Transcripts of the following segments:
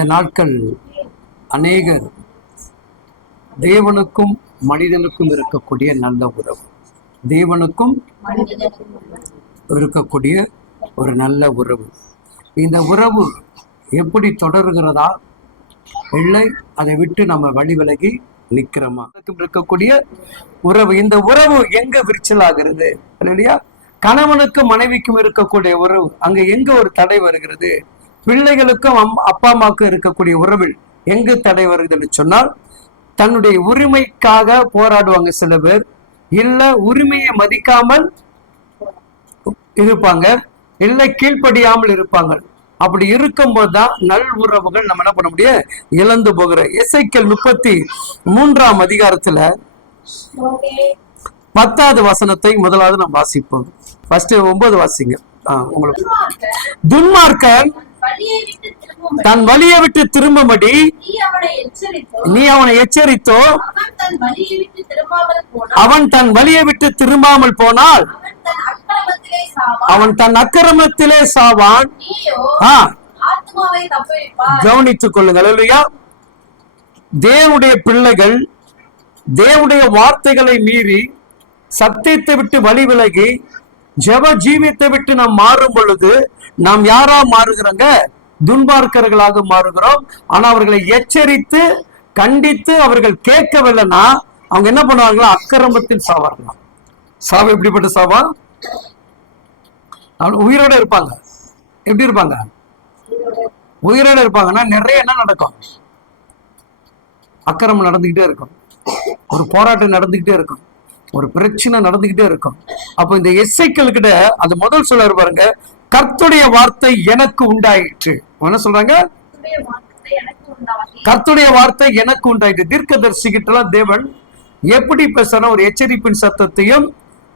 இந்த நாட்கள் அநேகர் தேவனுக்கும் மனிதனுக்கும் இருக்கக்கூடிய நல்ல உறவு. தேவனுக்கும் இருக்கக்கூடிய ஒரு நல்ல உறவு. இந்த உறவு எப்படி தொடர்கிறதா? இல்லை அதை விட்டு நம்ம வழி விலகி நிக்கிறோமா இருக்கக்கூடிய உறவு. இந்த உறவு எங்க விரிச்சல் ஆகிறது இல்லையா கணவனுக்கும் மனைவிக்கும் இருக்கக்கூடிய உறவு. அங்க எங்க ஒரு தடை வருகிறது? பிள்ளைகளுக்கும் அம்- அப்பா அம்மாவுக்கும் இருக்கக்கூடிய உறவில் எங்கு தடை வருதுன்னு சொன்னால் தன்னுடைய உரிமைக்காக போராடுவாங்க சில பேர். இல்ல உரிமையை மதிக்காமல் இருப்பாங்க. இல்லை கீழ்ப்படியாமல் இருப்பாங்க. அப்படி இருக்கும்போது தான் நல் உறவுகள் நம்ம என்ன பண்ண முடியும்? இழந்து போகிற. இசைக்கல் முப்பத்தி மூன்றாம் அதிகாரத்துல பத்தாவது வசனத்தை முதலாவது நாம் வாசிப்போம். ஃபர்ஸ்ட் ஒன்பது வாசிங்க. உங்களுக்கு. துன்மார்க்கன் தன் வழியை விட்டு திரும்பும்படி நீ அவனை எச்சரித்தோ அவனை தன் வழியை விட்டு திரும்பாமல் போனால் அவன் தன் அக்கிரமத்திலே சாவான். கவனித்துக் கொள்ளுங்கள். தேவனுடைய பிள்ளைகள் தேவனுடைய வார்த்தைகளை மீறி சத்தியத்தை விட்டு வழி விலகி ஜெப ஜீவியத்தை விட்டு நாம் மாறும் பொழுது நாம் யாரா மாறுகிறோங்க? துன்பார்க்கர்களாக மாறுகிறோம். ஆனா அவர்களை எச்சரித்து கண்டித்து அவர்கள் கேட்கவில்லைன்னா அவங்க என்ன பண்ணுவாங்களா? அக்கிரமத்தில் சாவார்களாம். சாவு எப்படிப்பட்ட சாவா? அவங்க உயிரோட இருப்பாங்க. எப்படி இருப்பாங்க? உயிரோட இருப்பாங்கன்னா நிறைய என்ன நடக்கும்? அக்கிரமம் நடந்துகிட்டே இருக்கும். ஒரு போராட்டம் நடந்துகிட்டே இருக்கும். ஒரு பிரச்சனை நடந்துகிட்டே இருக்கும். அப்போ இந்த எஸ்ஐக்கள் கிட்ட அது முதல் சொல்ல பாருங்க கர்த்துடைய வார்த்தை எனக்கு உண்டாயிற்று. என்ன சொல்றாங்க? உன்னுடைய வார்த்தை எனக்கு உண்டாயிட்டு கர்த்துடைய வார்த்தை எனக்கு உண்டாயிற்று. தேவன் எப்படி பேசுறா ஒரு எச்சரிப்பின் சத்தத்தையும்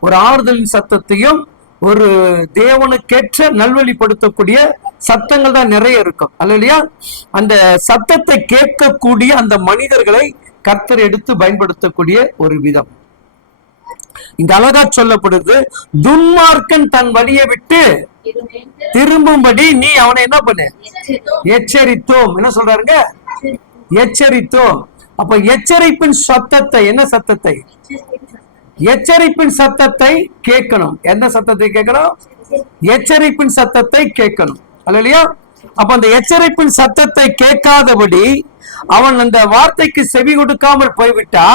ஒரு ஆறுதலின் சத்தத்தையும் ஒரு தேவனுக்கேற்ற நல்வழிப்படுத்தக்கூடிய சத்தங்கள் தான் நிறைய இருக்கும். அல்ல இல்லையா அந்த சத்தத்தை கேட்கக்கூடிய அந்த மனிதர்களை கர்த்தர் எடுத்து பயன்படுத்தக்கூடிய ஒரு விதம். இந்த அழகா சொல்லப்படுது துன்மார்க்கன் தன் வழியை விட்டு திரும்பும்படி நீ அவனை என்ன பண்ணு? எச்சரித்தோம். என்ன சொல்றாருங்க? எச்சரித்தோம். அப்ப எச்சரிப்பின் சத்தத்தை என்ன சத்தத்தை? எச்சரிப்பின் சத்தத்தை கேட்கணும். என்ன சத்தத்தை கேட்கணும்? எச்சரிப்பின் சத்தத்தை கேட்கணும். இல்லையா அப்ப அந்த எச்சரிப்பின் சத்தத்தை கேட்காதபடி அவன் அந்த வார்த்தைக்கு செவி கொடுக்காமல் போய்விட்டா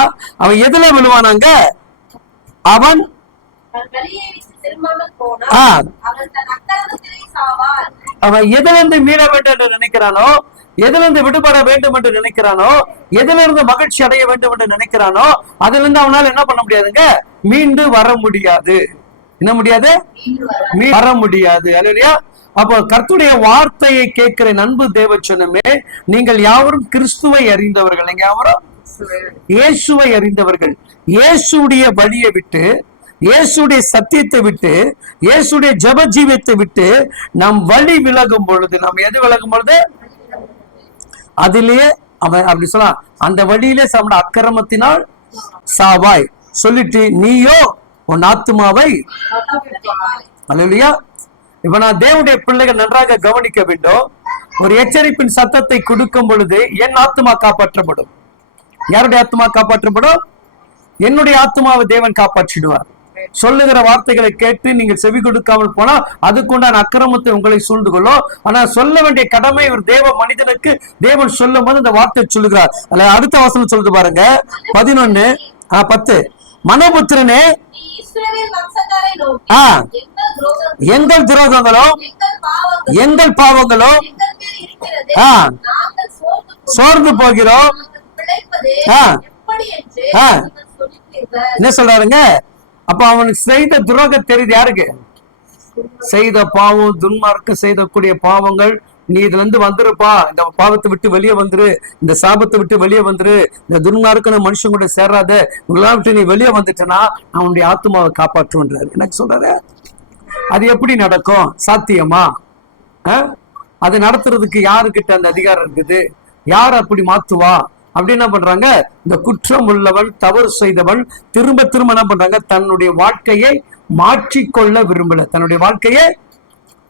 அவன் எதுல விழுவானாங்க? அவன் அவன் எதிலிருந்து மீள வேண்டும் என்று நினைக்கிறானோ எதிலிருந்து விடுபட வேண்டும் என்று நினைக்கிறானோ எதிலிருந்து மகிழ்ச்சி அடைய வேண்டும் என்று நினைக்கிறானோ அதிலிருந்து அவனால என்ன பண்ண முடியாதுங்க? மீண்டு வர முடியாது. என்ன முடியாது? வர முடியாது. அல்லையா அப்போ கர்த்துடைய வார்த்தையை கேட்கிற நண்பு தேவ சொன்னமே நீங்கள் யாவரும் கிறிஸ்துவை அறிந்தவர்கள். யாவரும்? இயேசுவை அறிந்தவர்கள். இயேசுடைய வழியை விட்டு இயேசுடைய சத்தியத்தை விட்டு இயேசுடைய ஜப ஜீவியத்தை விட்டு நாம் வழி விலகும் பொழுது நாம் எது விலகும் பொழுது? அதிலேயே அவன் அப்படி சொல்லலாம். அந்த வழியிலே சாப்பிட அக்கிரமத்தினால் சாவாய். சொல்லிட்டு நீயோ உன் ஆத்மாவை அல்லையா இப்ப நான் தேவனுடைய பிள்ளைகள் நன்றாக கவனிக்க வேண்டும். ஒரு எச்சரிப்பின் சத்தத்தை கொடுக்கும் பொழுது என் ஆத்மா காப்பாற்றப்படும். யாருடைய ஆத்துமா காப்பாற்றப்படும் என்னுடைய ஆத்மாவை தேவன் காப்பாற்றிடுவார் சொல்லுகிற வார்த்தைகளை கேட்டு நீங்கள் செவி கொடுக்காமல் போனா அதுக்குண்டான அக்கிரமத்தை உங்களை சூழ்ந்து கொள்ளும் ஆனா சொல்ல வேண்டிய கடமை ஒரு தேவ மனிதனுக்கு தேவன் சொல்லும் போது இந்த வார்த்தை சொல்லுகிறார் அல்ல அடுத்த வசனம் சொல்லிட்டு பாருங்க பதினொன்னு ஆஹ் பத்து மனபுத்திரனே ஆஹ் ஆ. எங்கள் துரோகங்களோ எங்கள் பாவங்களோ பாவங்களும் ஆ. சோர்ந்து போகிறோம். என்ன சொல்றாருங்க? அப்ப அவனுக்கு செய்த துரோகம் தெரியுது யாருக்கு? செய்த பாவம் துன்மார்க்கம் செய்தக்கூடிய பாவங்கள் நீ இதுல இருந்து வந்துருப்பா இந்த பாவத்தை விட்டு வெளியே வந்துரு இந்த சாபத்தை விட்டு வெளியே வந்துரு இந்த துன்மார்க்கன மனுஷன் கூட சேராத இதெல்லாம் விட்டு நீ வெளியே வந்துட்டனா அவனுடைய ஆத்மாவை காப்பாற்றுன்றாரு எனக்கு சொல்றாரு? அது எப்படி நடக்கும்? சாத்தியமா? அது நடத்துறதுக்கு யாருக்கிட்ட அந்த அதிகாரம் இருக்குது? யார் அப்படி மாத்துவா? அப்படி என்ன பண்றாங்க? இந்த குற்றம் உள்ளவன் தவறு செய்தவன் திரும்ப திரும்ப என்ன பண்றாங்க? தன்னுடைய வாழ்க்கையை மாற்றிக்கொள்ள விரும்பல. தன்னுடைய வாழ்க்கையை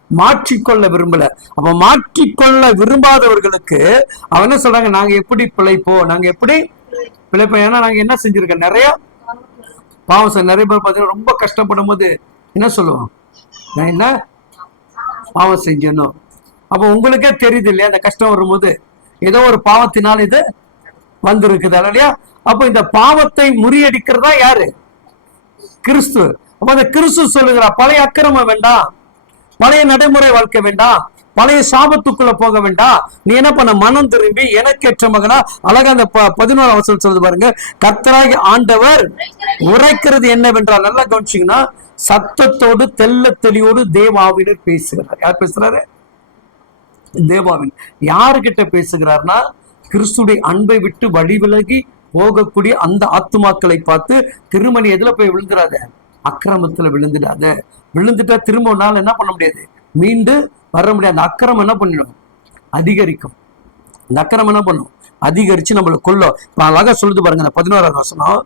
மாற்றிக்கொள்ள விரும்பல. அப்ப மாற்றிக்கொள்ள விரும்பாதவர்களுக்கு அவன் என்ன சொல்றாங்க? நாங்க எப்படி பிழைப்போம்? நாங்க எப்படி பிழைப்போம்? ஏன்னா நாங்க என்ன செஞ்சிருக்கோம்? நிறைய பாவம் சார் நிறைய பேர் பார்த்தீங்கன்னா ரொம்ப கஷ்டப்படும் போது என்ன சொல்லுவோம் நான் என்ன பாவம் செஞ்சணும் அப்போ உங்களுக்கே தெரியுது இல்லையா? அந்த கஷ்டம் வரும்போது ஏதோ ஒரு பாவத்தினால் இது வந்திருக்குது. இல்லையா அப்போ இந்த பாவத்தை முறியடிக்கிறதா யாரு? கிறிஸ்து. அப்ப அந்த கிறிஸ்து சொல்லுகிறார் பழைய அக்கிரமம் வேண்டாம் பழைய நடைமுறை வாழ்க்கை வேண்டாம் பழைய சாபத்துக்குள்ள போக வேண்டாம் நீ என்ன பண்ண மனம் திரும்பி எனக்கேற்ற மகனா? அழகா அந்த ப- பதினோரு அவசரம் சொல்லுது பாருங்க. கத்தராகி ஆண்டவர் உரைக்கிறது என்னவென்றால் நல்லா கவனிச்சீங்கன்னா சத்தத்தோடு தெள்ள தெளிவோடு தேவாவினர் பேசுகிறார். யார் பேசுறாரு? தேவாவின். யாருகிட்ட பேசுகிறார்னா கிறிஸ்துடைய அன்பை விட்டு வழி விலகி போகக்கூடிய அந்த ஆத்துமாக்களை பார்த்து திருமணி எதுல போய் விழுந்துடாத அக்கிரமத்துல விழுந்துடாத. விழுந்துட்டா திரும்ப நாள் என்ன பண்ண முடியாது? மீண்டு வர முடியாது. அந்த அக்கிரமம் என்ன பண்ணிடும்? அதிகரிக்கும். அந்த அக்கிரமம் என்ன பண்ணும்? அதிகரிச்சு நம்மளை கொல்லும். இப்ப அழகா சொல்லுது பாருங்க அந்த பதினோராவது வசனம்.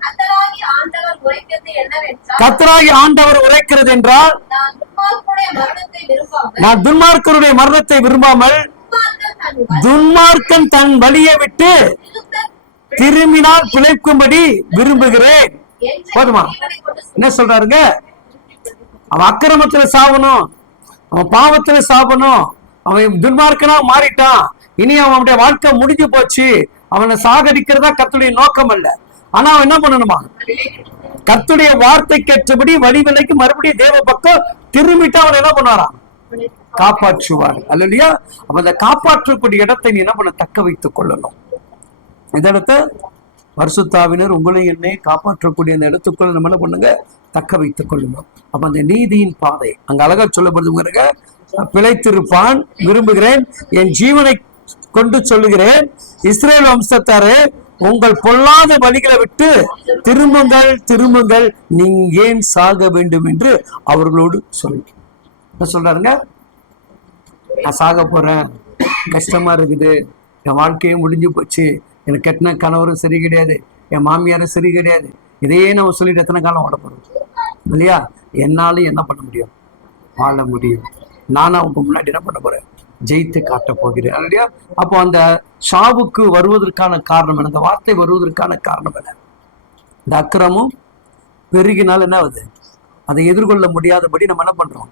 கத்தராகி ஆண்டவர் உரைக்கிறது என்றால் நான் துன்மார்க்கருடைய மரணத்தை விரும்பாமல் துன்மார்க்கன் தன் வழியை விட்டு திரும்பினால் பிழைக்கும்படி விரும்புகிறேன். போதுமா? என்ன சொல்றாருங்க? அவன் அக்கிரமத்துல சாவணும். அவன் பாவத்துல சாவணும். அவன் துன்மார்க்கனா மாறிட்டான். இனி அவனுடைய வாழ்க்கை முடிஞ்சு போச்சு. அவனை சாகடிக்கிறதா கத்துடைய நோக்கம் அல்ல. ஆனா அவன் என்ன பண்ணணுமா? கர்த்தருடைய வார்த்தைக்கேற்றபடி வழி விலைக்கு மறுபடியும் தேவ பக்கம் திரும்பிட்டு அவன் என்ன பண்ணாரான் காப்பாற்றுவார். அல்லையா அப்ப அந்த காப்பாற்றக்கூடிய இடத்தை நீ என்ன பண்ண? தக்க வைத்துக் கொள்ளணும். இந்த இடத்த? வருஷத்தாவினர் உங்களையும் என்னை காப்பாற்றக்கூடிய அந்த இடத்துக்குள்ள நம்ம என்ன பண்ணுங்க? தக்க வைத்துக் கொள்ளணும். அப்ப அந்த நீதியின் பாதை அங்க அழகா சொல்லப்படுதுங்க பிழைத்திருப்பான் விரும்புகிறேன் என் ஜீவனை கொண்டு சொல்லுகிறேன். இஸ்ரேல் வம்சத்தாரே உங்கள் பொல்லாத வழிகளை விட்டு திரும்புங்கள் திரும்புங்கள். நீங்க ஏன் சாக வேண்டும் என்று அவர்களோடு சொல்லி என்ன சொல்றாருங்க? நான் சாக போறேன். கஷ்டமா இருக்குது. என் வாழ்க்கையும் முடிஞ்சு போச்சு. எனக்கு கட்டின கணவரும் சரி கிடையாது. என் மாமியாரும் சரி கிடையாது. இதையே நம்ம சொல்லிட்டு எத்தனை காலம் ஓட போகிறோம் இல்லையா? என்னாலும் என்ன பண்ண முடியும்? வாழ முடியும். நானும் அவங்க முன்னாடி என்ன பண்ண போறேன்? ஜெயித்து காட்ட போகிறேன். இல்லையா? அப்போ அந்த ஷாவுக்கு வருவதற்கான காரணம் என்ன? அந்த வார்த்தை வருவதற்கான காரணம் என்ன? இந்த அக்கிரமும் பெருகினால் என்ன ஆகுது? அதை எதிர்கொள்ள முடியாதபடி நம்ம என்ன பண்றோம்?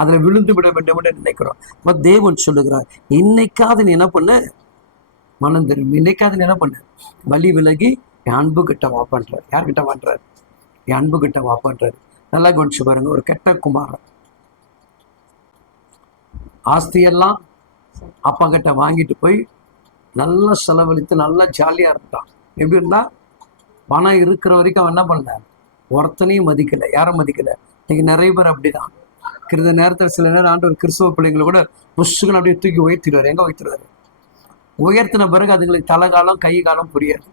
அதுல விழுந்து விட வேண்டும் என்று நினைக்கிறோம். அப்ப தேவன் சொல்லுகிறார் இன்னைக்காவது நீ என்ன பண்ணு? மனம் திரும்பி. இன்னைக்காவது நீ என்ன பண்ணு? வழி விலகி என் அன்பு கிட்ட வாப்பான்றார் யார்கிட்ட வான்றார் என் அன்பு கிட்ட வாப்பான்றார் நல்லா கவனிச்சு பாருங்க ஒரு கெட்ட குமாரன். ஆஸ்தியெல்லாம் அப்பா கிட்ட வாங்கிட்டு போய் நல்லா செலவழித்து நல்லா ஜாலியா இருந்தான். எப்படி இருந்தா பணம் இருக்கிற வரைக்கும் அவன் என்ன பண்ணல? ஒருத்தனையும் மதிக்கல. யாரும் மதிக்கல. இன்னைக்கு நிறைய பேர் அப்படிதான். கிருத நேரத்தில் சில நேரம் ஆண்டவர் கிறிஸ்தவ பிள்ளைங்களை கூட புஷ்ஷுக்குன்னு அப்படியே தூக்கி உயர்த்திடுவார். எங்கே உயர்த்திடுவார்? உயர்த்தின பிறகு அதுங்களுக்கு தலை காலம் கை காலம் புரியாது.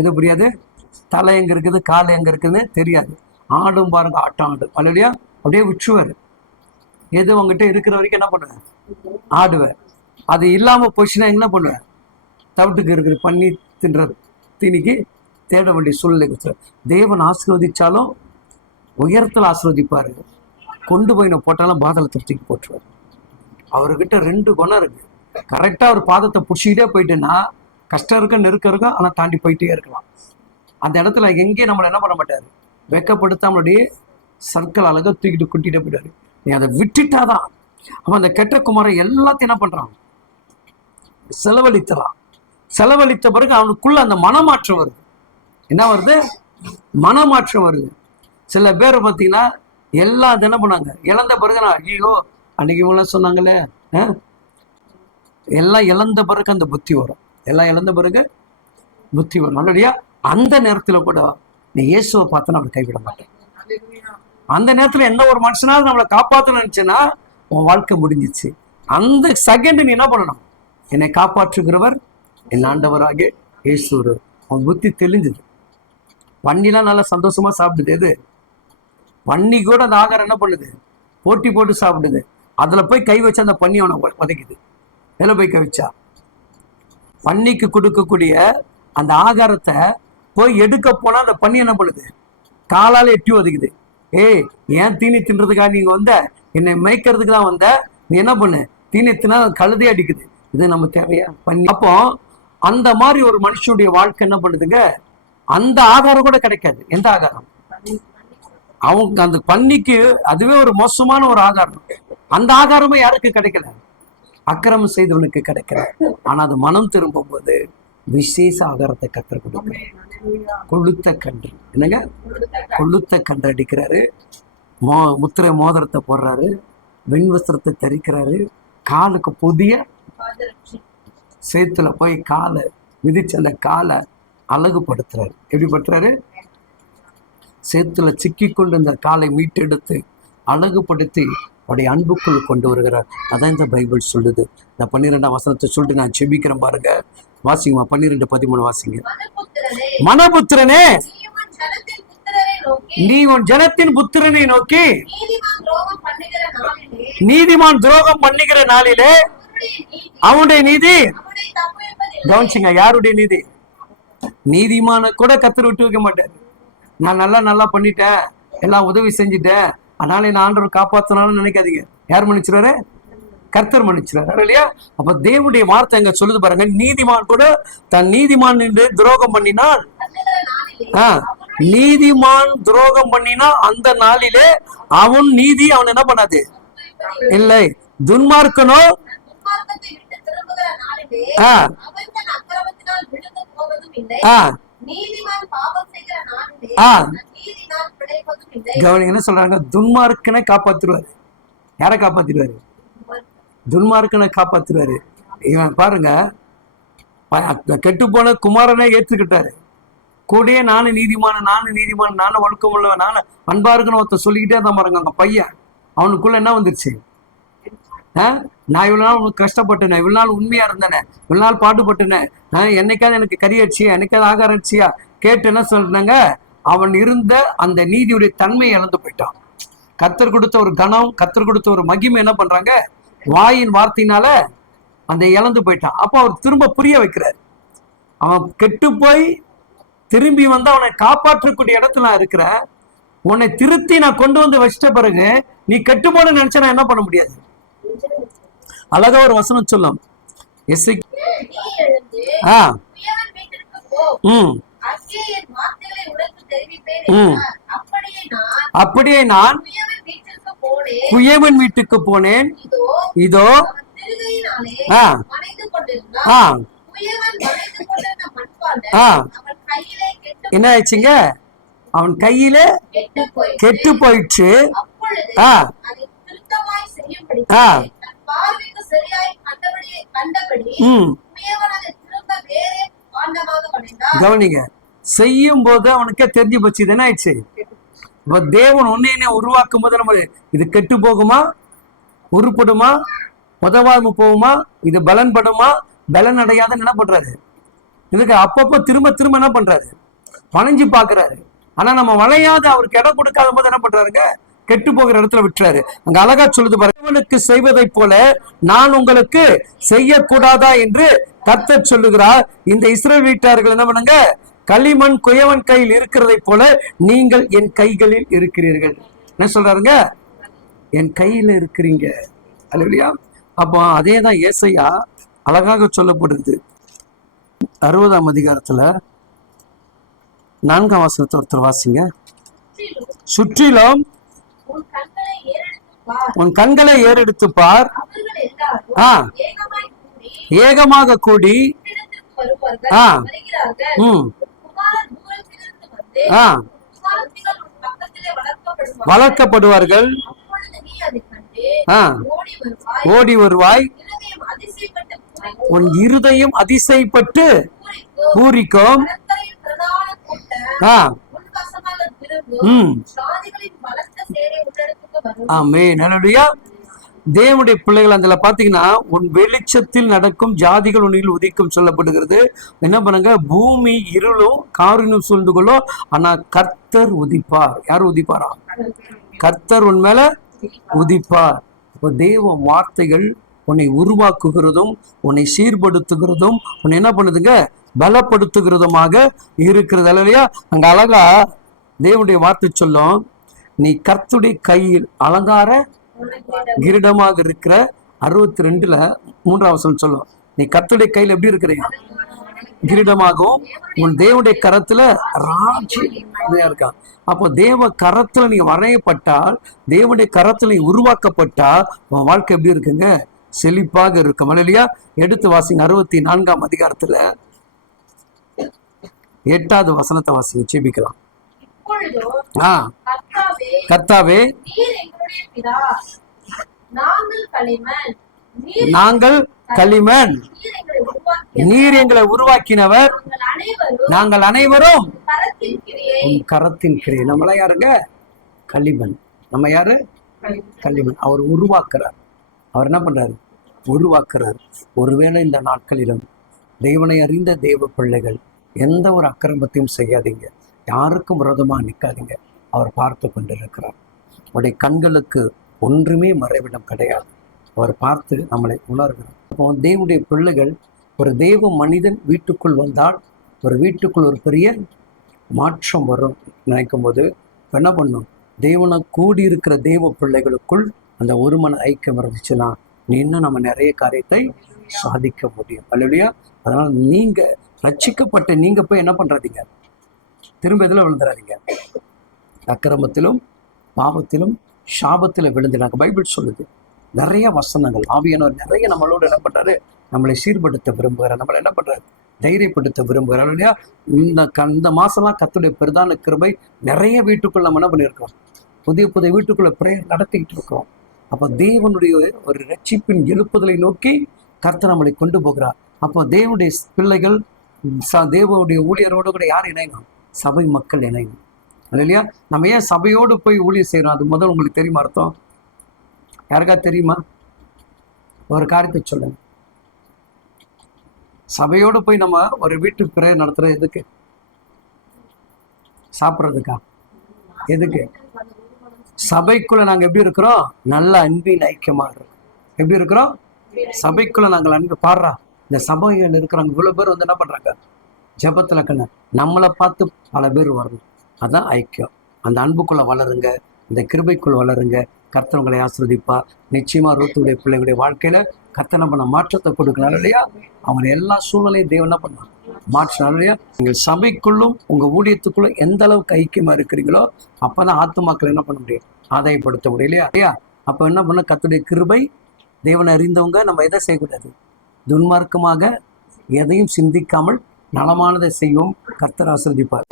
எது புரியாது? தலை எங்கே இருக்குது? கால் எங்கே இருக்குதுன்னு தெரியாது. ஆடும் பாருங்க ஆட்டம் ஆடும் அல்லையா? அப்படியே உச்சுவார் எது உங்ககிட்ட இருக்கிற வரைக்கும் என்ன பண்ணுவேன் ஆடுவேன் அது இல்லாமல் போச்சுன்னா என்ன பண்ணுவேன் தவிட்டுக்கு இருக்கிற பண்ணி தின்ற தீனிக்கு தேட வேண்டிய சூழ்நிலை தேவன் ஆசீர்வதிச்சாலும் உயரத்தில் ஆசீர்வதிப்பாரு. கொண்டு போய் நான் போட்டாலும் பாதளத்தை தூக்கி போட்டுருவார் அவர்கிட்ட ரெண்டு குணம் இருக்கு. கரெக்டா அவர் பாதத்தை பிடிச்சிக்கிட்டே போயிட்டுன்னா கஷ்டம் இருக்க நெருக்க இருக்கும் ஆனால் தாண்டி போயிட்டே இருக்கலாம். அந்த இடத்துல எங்கேயும் நம்மளை என்ன பண்ண மாட்டார்? வெக்கப்படுத்த வெக்கப்படுத்தாமலுடைய சர்க்கிள் அழகாக தூக்கிட்டு குட்டிகிட்டே போயிட்டாரு நீ அதை விட்டுட்டாதான். அவன் அந்த கெட்ட குமாரன் எல்லாத்தையும் என்ன பண்றான்? செலவழித்துறான். செலவழித்த பிறகு அவனுக்குள்ள அந்த மனமாற்றம் வருது. என்ன வருது? மனமாற்றம் வருது. சில பேர் பார்த்தீங்கன்னா எல்லா தினம் என்ன பண்ணாங்க? இழந்த பிறகு நான் ஐயோ அன்னைக்கு இவங்களாம் சொன்னாங்களே எல்லாம் இழந்த பிறகு அந்த புத்தி வரும். எல்லாம் இழந்த பிறகு புத்தி வரும். நல்லடியா அந்த நேரத்துல கூட நீ இயேசுவை பார்த்து நம்மளை கைவிட மாட்டேன். அந்த நேரத்துல எந்த ஒரு மனுஷனாவது நம்மளை காப்பாற்றணும்னு நினைச்சேன்னா உன் வாழ்க்கை முடிஞ்சிச்சு. அந்த செகண்ட் நீ என்ன பண்ணணும்? என்னை காப்பாற்றுகிறவர் என் ஆண்டவராக இயேசுவர் உன் புத்தி தெளிஞ்சுது. பன்னிலாம் நல்லா சந்தோஷமா சாப்பிட்டுது எது? பன்னி கூட அந்த ஆகாரம் என்ன பண்ணுது? போட்டி போட்டு சாப்பிடுது. அதுல போய் கை வச்சு அந்த பன்னி அவனை உதைக்குது. எதில் போய் கை வச்சா. பன்னிக்கு கொடுக்கக்கூடிய அந்த ஆகாரத்தை போய் எடுக்க போனா அந்த பன்னி என்ன பண்ணுது? காலால எட்டி ஒதுக்குது ஏய் ஏன் தீனி தின்றதுக்காக நீங்க வந்த? என்னை மேய்க்கிறதுக்கு தான் வந்த. நீ என்ன பண்ணு? தீனித்துனா கழுதே அடிக்குது. இது நம்ம தேவையா? பண்ணி அப்போ அந்த மாதிரி ஒரு மனுஷனுடைய வாழ்க்கை என்ன பண்ணுதுங்க? அந்த ஆகாரம் கூட கிடைக்காது. எந்த ஆகாரம்? அவங்க அந்த பன்னிக்கு அதுவே ஒரு மோசமான ஒரு ஆதாரம். அந்த ஆதாரமும் யாருக்கு கிடைக்கல? அக்கிரமம் செய்தவனுக்கு கிடைக்கல. ஆனா அது மனம் திரும்பும் போது விசேஷ ஆகாரத்தை கற்றுக் கொடுக்க கொளுத்த கன்று. என்னங்க? கொளுத்த கன்று அடிக்கிறாரு. மோ முத்திரை மோதிரத்தை போடுறாரு. வெண்வஸ்திரத்தை தரிக்கிறாரு. காலுக்கு புதிய சேத்துல போய் காலை மிதிச்ச அந்த காலை அழகுபடுத்துறாரு. எப்படி படுத்துறாரு? சேத்துல சிக்கிக்கொண்டு இந்த காலை மீட்டெடுத்து அழகுபடுத்தி அவருடைய அன்புக்குள் கொண்டு வருகிறார். அதான் இந்த பைபிள் சொல்லுது. இந்த பன்னிரெண்டாம் வசனத்தை சொல்லிட்டு நான் செபிக்கிறேன் பாருங்க. வாசிங்கம்மா பன்னிரெண்டு பதிமூணு வாசிங்க. மனபுத்திரனே நீ உன் ஜனத்தின் புத்திரனை நோக்கி நீதிமான் துரோகம் பண்ணுகிற நாளிலே அவனுடைய நீதி அவனை கவனிச்சுங்க யாருடைய நீதி? நீதிமான கூட கத்தர் விட்டு வைக்க மாட்டார். நான் நல்லா நல்லா பண்ணிட்டேன். எல்லாம் உதவி செஞ்சுட்டேன். அதனால என்ன ஆண்டவர் காப்பாத்தனாலும் நினைக்காதீங்க. யார் மன்னிச்சிருவாரு? கர்த்தர் மன்னிச்சிருவாரு. இல்லையா? அப்ப தேவனுடைய வார்த்தை அங்க சொல்லுது பாருங்க. நீதிமான் கூட தன் நீதிமான் என்று துரோகம் பண்ணினால் பண்ணுகிற நாளிலே ஆ, நீதிமான் துரோகம் பண்ணினா அந்த நாளிலே அவன் நீதி அவன் என்ன பண்ணாது? இல்லை துன்மார்க்கனோ துன்மார்க்கத்தை விட்டு கவனிங்க என்ன சொல்றாங்க? துன்மார்க்கனை காப்பாத்துருவாரு யாரை காப்பாத்திடுவாரு? துன்மார்க்கனை காப்பாத்துறாரு இவன் பாருங்க கெட்டு போன குமாரனை ஏற்றுக்கிட்டாரு கூடயே நானும் நீதிமான நானும் நீதிமான நானும் ஒழுக்கம் உள்ளவன் நானும் அன்பா இருக்கணும் ஒருத்தர் சொல்லிக்கிட்டே தான் பாருங்க அந்த பையன். அவனுக்குள்ள என்ன வந்துருச்சு? நான் இவ்வளவு நாள் உனக்கு கஷ்டப்பட்டேனே இவ்வளவு நாள் உண்மையா இருந்தேனே இவ்வளவு நாள் பாடுபட்டேனே ஆ, என்னைக்காவது எனக்கு கறி அடிச்சியா என்னைக்காவது ஆகாரம் அடிச்சியா கேட்டு என்ன சொல்றாங்க? அவன் இருந்த அந்த நீதியுடைய தன்மையை இழந்து போயிட்டான். கத்தர் கொடுத்த ஒரு கணம் கத்தர் கொடுத்த ஒரு மகிமை என்ன பண்றாங்க? வாயின் வார்த்தையினால அந்த இழந்து போயிட்டான். அப்போ அவர் திரும்ப புரிய வைக்கிறார். அவன் கெட்டு போய் திரும்பி வந்து அவனை காப்பாற்றக்கூடிய இடத்துல நான் இருக்கிறேன். உன்னை திருத்தி நான் கொண்டு வந்து வச்சிட்ட பிறகு நீ கெட்டு போன நினைச்சா நான் என்ன பண்ண முடியாது? அழகா ஒரு வசனம் சொல்லும். எஸ்ஐ ஆ. ம். அப்படியே நான் குயவன் வீட்டுக்கு போனேன். இதோ ஆ. ஆ. ஆ. என்ன ஆயிடுச்சுங்க? அவன் கையில கெட்டு போய் கெட்டு போயிடுச்சு ஆ. ஆ. கவனிங்க செய்யும் போது அவனுக்கே தெரிஞ்சு போச்சு இது என்ன ஆயிடுச்சு? இப்ப தேவன் உன்னையனே உருவாக்கும் போது நம்ம இது கெட்டு போகுமா? உருப்படுமா? உதவாம போகுமா? இது பலன் படுமா பலன் அடையாதுன்னு என்ன பண்றாரு இதுக்கு அப்பப்போ திரும்ப திரும்ப என்ன பண்றாரு? வளைஞ்சு பாக்குறாரு ஆனா நம்ம வளையாத அவருக்கு இடம் கொடுக்காத போது என்ன பண்றாருங்க? கெட்டு போகிற இடத்துல விட்டுறாரு. அங்க அழகா சொல்லுது பாருவனுக்கு செய்வதைப் போல நான் உங்களுக்கு செய்யக்கூடாதா? என்று கர்த்தர் சொல்லுகிறார். இந்த இஸ்ரேல் வீட்டார்கள் என்ன பண்ணுங்க? களிமண் குயவன் கையில் இருக்கிறதை போல நீங்கள் என் கைகளில் இருக்கிறீர்கள். என்ன சொல்றாருங்க? என் கையில இருக்கிறீங்க. அல்லையா அப்போ அதே தான் ஏசையா அழகாக சொல்லப்படுது. அறுபதாம் அதிகாரத்துல நான்காம் வாசனத்தை ஒருத்தர் வாசிங்க. சுற்றிலும் உன் கண்களை ஏறெடுத்து பார் ஆ. ஏகமாக கூடி ஆ. ம். ஆ. வளர்க்கப்படுவார்கள். ஆ. ஓடி வருவாய். உன் இருதயம் அதிசயப்பட்டு பூரிக்கும். ஆ. ம். ஜாதிகளின் ஆமே நல்லபடியா தேவனுடைய பிள்ளைகள் அதில் பார்த்தீங்கன்னா உன் வெளிச்சத்தில் நடக்கும் ஜாதிகள் உன்னில் உதிக்கும் சொல்லப்படுகிறது. என்ன பண்ணுங்க? பூமி இருளும் காரினும் சூழ்ந்து கொள்ளும் ஆனா கர்த்தர் உதிப்பார். யார் உதிப்பாரா? கர்த்தர் உன் மேல உதிப்பார். இப்போ தேவ வார்த்தைகள் உன்னை உருவாக்குகிறதும் உன்னை சீர்படுத்துகிறதும் உன்னை என்ன பண்ணுதுங்க? பலப்படுத்துகிறதுமாக இருக்கிறது. இல்லையா அங்க அழகா தேவனுடைய வார்த்தை சொல்லும். நீ கர்த்துடைய கையில் அலங்கார கிரீடமாக இருக்கிற அறுபத்தி ரெண்டுல மூன்றாம் வசனம் சொல்லும். நீ கர்த்தருடைய கையில் எப்படி இருக்கிறீங்க கிரீடமாகவும் உன் தேவனுடைய கரத்துல ராஜ்யம் இருக்கான். அப்போ தேவ கரத்துல நீ வரையப்பட்டால் தேவனுடைய கரத்துல நீ உருவாக்கப்பட்டால் உன் வாழ்க்கை எப்படி இருக்குங்க? செழிப்பாக இருக்கும். இல்லையா எடுத்து வாசிங்க அறுபத்தி நான்காம் அதிகாரத்துல. எட்டாவது வசனத்தை வாசிங்க. ஜெபிக்கலாம். இப்பொழுதோ ஆ. கர்த்தாவே நாங்கள் களிமண். நீர் எங்களை உருவாக்கினவர். நாங்கள் அனைவரும் கரத்தின் கிரியை. நம்மள யாருங்க? களிமண். நம்ம யாரு? களிமண். அவர் உருவாக்குறார். அவர் என்ன பண்றாரு? உருவாக்குறார். ஒருவேளை இந்த நாட்களிலும் தெய்வனை அறிந்த தெய்வ பிள்ளைகள் எந்த ஒரு அக்கிரமத்தையும் செய்யாதீங்க. யாருக்கும் விரோதமாக நிற்காதீங்க அவர் பார்த்து கொண்டிருக்கிறார். அவருடைய கண்களுக்கு ஒன்றுமே மறைவிடம் கிடையாது. அவர் பார்த்து நம்மளை உணர்கிறார். அப்போ தேவனுடைய பிள்ளைகள் ஒரு தெய்வ மனிதன் வீட்டுக்குள் வந்தால் ஒரு வீட்டுக்குள் ஒரு பெரிய மாற்றம் வரும் நினைக்கும் போது என்ன பண்ணும்? தேவனை கூடி இருக்கிற பிள்ளைகளுக்குள் அந்த ஒரு மன ஐக்கியம் இருந்துச்சுன்னா இன்னும் நம்ம நிறைய காரியத்தை சாதிக்க முடியும். அல்லையா அதனால் நீங்கள் ரட்சிக்கப்பட்ட நீங்க போய் என்ன பண்றாதீங்க? திரும்ப எதுல விழுந்துடாதீங்க அக்கிரமத்திலும் பாவத்திலும் சாபத்தில் விழுந்துட்டாங்க பைபிள் சொல்லுது. நிறைய வசனங்கள். ஆவியானவர் நிறைய நம்மளோட என்ன பண்ணுறாரு நம்மளை சீர்படுத்த விரும்புகிறார். நம்மளை என்ன பண்ணுறாரு தைரியப்படுத்த விரும்புகிறார். இல்லையா இந்த க- இந்த மாதம்லாம் கத்துடைய பிரதான கிருபை நிறைய வீட்டுக்குள்ள நம்ம என்ன பண்ணியிருக்கோம் புதிய புதிய வீட்டுக்குள்ள பிரேயர் நடத்திக்கிட்டு இருக்கிறோம். அப்போ தேவனுடைய ஒரு ரட்சிப்பின் எழுப்புதலை நோக்கி கர்த்த நம்மளை கொண்டு போகிறார். அப்போ தேவனுடைய பிள்ளைகள் ச- தேவனுடைய ஊழியரோடு கூட யார் இணையணும்? சபை மக்கள் இணையணும். இல்லையா? நம்ம ஏன் சபையோடு போய் ஊழியர் செய்யறோம் அது முதல் உங்களுக்கு தெரியுமா அர்த்தம்? யாருக்கா தெரியுமா? ஒரு காரியத்தை சொல்லுங்க. சபையோடு போய் நம்ம ஒரு வீட்டுக்கு பிரேயர் நடத்துறது எதுக்கு? சாப்பிட்றதுக்கா? எதுக்கு? சபைக்குள்ள நாங்க எப்படி இருக்கிறோம்? நல்ல அன்பின் ஐக்கியமா இருக்கோம் எப்படி இருக்கிறோம்? சபைக்குள்ள நாங்கள் அன்பு பாடுறா இந்த சபைகள் இருக்கிறவங்க இவ்வளவு பேர் வந்து என்ன பண்றாங்க? ஜெபத்துல கண்ணு. நம்மளை பார்த்து பல பேர் வரணும் அதான் ஐக்கியம். அந்த அன்புக்குள்ளே வளருங்க இந்த கிருபைக்குள் வளருங்க. கர்த்தர் உங்களை நிச்சயமாக ரூத்துடைய பிள்ளைகளுடைய வாழ்க்கையில் கர்த்தர் நம்ம மாற்றத்தை கொடுக்கணும் இல்லையா? அவங்க எல்லா சூழ்நிலையும் தேவனாக பண்ணான் மாற்றினாலும் இல்லையா? நீங்கள் சபைக்குள்ளும் உங்கள் ஊழியத்துக்குள்ளும் எந்த அளவுக்கு ஐக்கியமாக இருக்கிறீங்களோ அப்பதான் ஆத்துமாக்கள் என்ன பண்ண முடியும்? ஆதாயப்படுத்த முடியும். இல்லையா? இல்லையா? அப்போ என்ன பண்ண? கத்துடைய கிருபை தேவனை அறிந்தவங்க நம்ம எதை செய்யக்கூடாது? துன்மார்க்கமாக எதையும் சிந்திக்காமல் நலமானதை செய்வோம். கர்த்தர் ஆசிரதிப்பார்